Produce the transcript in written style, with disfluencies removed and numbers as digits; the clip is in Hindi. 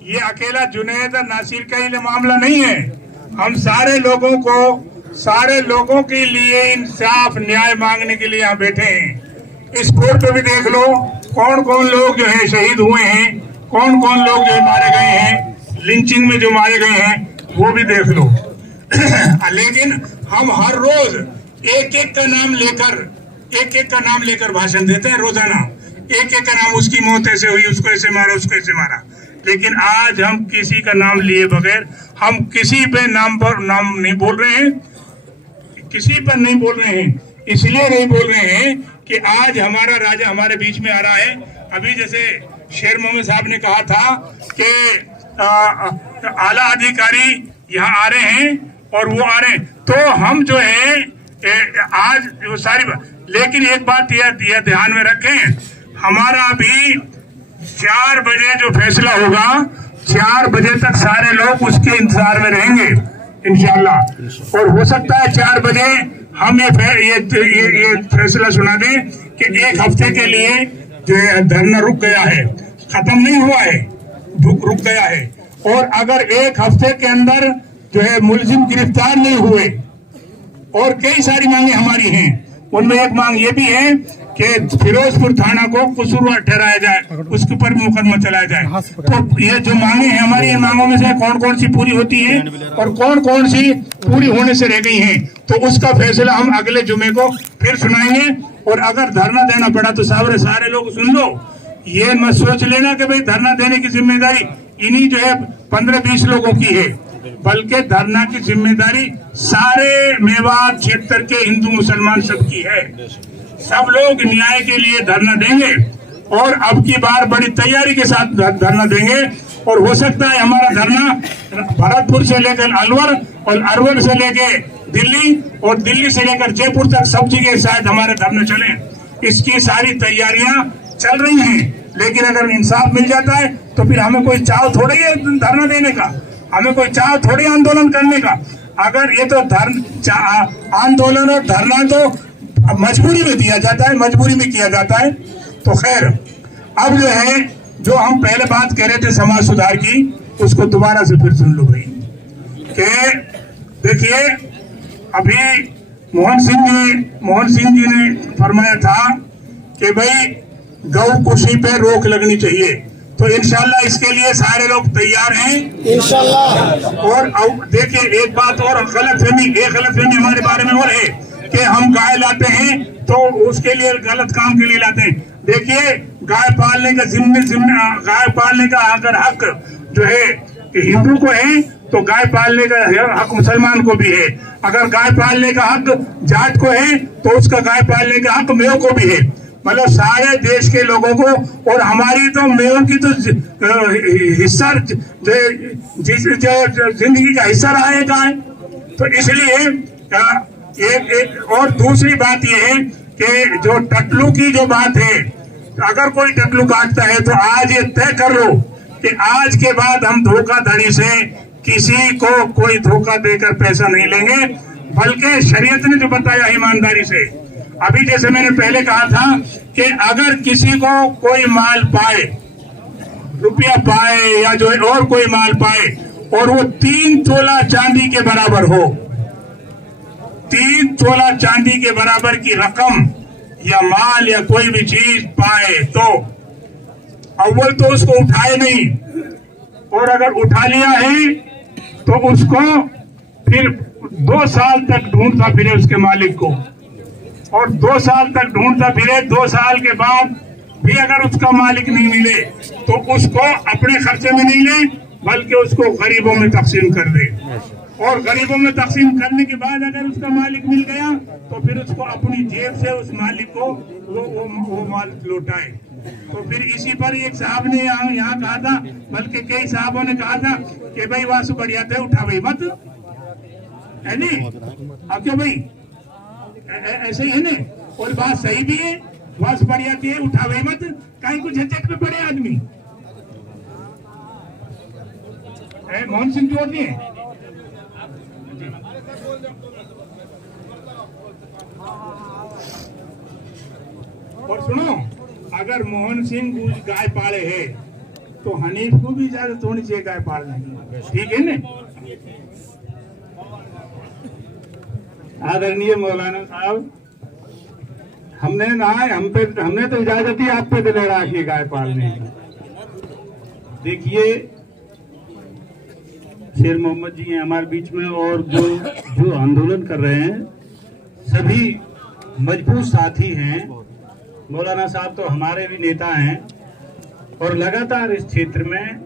ये अकेला जुनैद और नासिर का ही मामला नहीं है। हम सारे लोगों के लिए इंसाफ न्याय मांगने के लिए यहाँ बैठे हैं। इस बोर्ड पे भी देख लो कौन कौन लोग जो है शहीद हुए हैं, कौन कौन लोग जो है मारे गए हैं, लिंचिंग में जो मारे गए हैं वो भी देख लो। लेकिन हम हर रोज एक एक का नाम लेकर भाषण देते हैं रोजाना, एक एक का नाम, उसकी मौत ऐसे हुई, उसको ऐसे मारा, उसको ऐसे मारा। लेकिन आज हम किसी का नाम लिए बगैर, हम किसी पे नाम नहीं बोल रहे हैं, किसी पर नहीं बोल रहे हैं। इसलिए नहीं बोल रहे हैं कि आज हमारा राजा हमारे बीच में आ रहा है। अभी जैसे शेर मोहम्मद साहब ने कहा था कि आला अधिकारी यहाँ आ रहे हैं और वो आ रहे हैं, तो हम जो है आज वो सारी, लेकिन एक बात यह ध्यान में रखें, हमारा अभी 4 बजे जो फैसला होगा, 4 बजे तक सारे लोग उसके इंतजार में रहेंगे इंशाल्लाह। और हो सकता है 4 बजे हम ये फैसला सुना दें कि 1 हफ्ते के लिए जो है धरना रुक गया है, खत्म नहीं हुआ है, रुक गया है। और अगर 1 हफ्ते के अंदर जो है मुलजिम गिरफ्तार नहीं हुए, और कई सारी मांगे हमारी हैं, उनमें एक मांग ये भी है कि फिरोजपुर थाना को कसूरवार ठहराया जाए, उसके ऊपर भी मुकदमा चलाया जाए। तो ये जो मांगे हैं हमारी, इन मांगों में से कौन कौन सी पूरी होती हैं और कौन कौन सी पूरी होने से रह गई हैं, तो उसका फैसला हम अगले जुमे को फिर सुनाएंगे। और अगर धरना देना पड़ा तो सारे लोग सुन लो, ये मत सोच लेना कि भाई धरना देने की जिम्मेदारी इन्हीं जो है 15-20 लोगों की है, बल्कि धरना की जिम्मेदारी सारे मेवात क्षेत्र के हिंदू मुसलमान सबकी है। सब लोग न्याय के लिए धरना देंगे और अब की बार बड़ी तैयारी के साथ धरना देंगे। और हो सकता है हमारा धरना भरतपुर से लेकर अलवर और अलवर से लेकर दिल्ली और दिल्ली से लेकर जयपुर तक सब जगह शायद हमारे धरने चले। इसकी सारी तैयारियां चल रही हैं, लेकिन अगर इंसाफ मिल जाता है तो फिर हमें कोई चाव थोड़ी है धरना देने का, हमें कोई चाव थोड़ी आंदोलन करने का। अगर ये तो आंदोलन और धरना तो मजबूरी में दिया जाता है, मजबूरी में किया जाता है। तो खैर, अब जो है जो हम पहले बात कह रहे थे समाज सुधार की, उसको दोबारा से फिर सुन लो भाई। कि देखिए, अभी मोहन सिंह जी ने फरमाया था कि भाई गौ कुशी पे रोक लगनी चाहिए, तो इंशाल्लाह इसके लिए सारे लोग तैयार हैं इंशाल्लाह। और देखिए एक बात और, गलतफहमी हमारे बारे में और है कि हम गाय लाते हैं तो उसके लिए गलत काम के लिए लाते हैं। देखिए, गाय पालने का अगर हक जो है हिंदू को है तो गाय पालने का हक मुसलमान को भी है। अगर गाय पालने का हक जाट को है तो उसका गाय पालने का हक मेव को भी है। मतलब सारे देश के लोगों को, और हमारी तो मेव की तो हिस्सा जिंदगी का हिस्सा रहा है गाय। तो इसलिए एक और दूसरी बात यह है कि जो टकलू की जो बात है, अगर कोई टकलू काटता है तो आज ये तय कर लो कि आज के बाद हम धोखाधड़ी से किसी को कोई धोखा देकर पैसा नहीं लेंगे, बल्कि शरीयत ने जो बताया ईमानदारी से। अभी जैसे मैंने पहले कहा था कि अगर किसी को कोई माल पाए, रुपया पाए या जो और कोई माल पाए और वो 3 तोला चांदी के बराबर हो, 3 तोला चांदी के बराबर की रकम या माल या कोई भी चीज पाए तो अव्वल तो उसको उठाए नहीं, और अगर उठा लिया है तो उसको फिर 2 साल तक ढूंढता फिरे उसके मालिक को, और 2 साल तक ढूंढता फिरे। 2 साल के बाद भी अगर उसका मालिक नहीं मिले तो उसको अपने खर्चे में नहीं ले, बल्कि उसको गरीबों में तकसीम कर दे, और गरीबों में तकसीम करने के बाद अगर उसका मालिक मिल गया तो फिर उसको अपनी जेब से उस मालिक को वो माल लौटाए। तो फिर इसी पर एक साहब ने यहाँ कहा था, बल्कि कई साहबों ने कहा था कि भाई वासु बढ़िया थे, उठा भाई मत, है नहीं? अब क्यों भाई ऐसे ही है ना, और बात सही भी है, वासु बढ़िया थी, उठा भाई मत, कहीं कुछ झंझट में पड़े आदमी। मोहन सिंह जोड़ दिए। और सुनो, अगर मोहन सिंह गाय पाले है तो हनीफ को भी इजाजत होनी चाहिए गाय पालने की, ठीक है ना। आदरणीय मौलाना साहब, हमने तो इजाजत ही आप पे दिले रखी गाय पालने की। देखिए शेर मोहम्मद जी हैं हमारे बीच में, और जो आंदोलन कर रहे हैं सभी मजबूत साथी हैं। मौलाना साहब तो हमारे भी नेता हैं और लगातार इस क्षेत्र में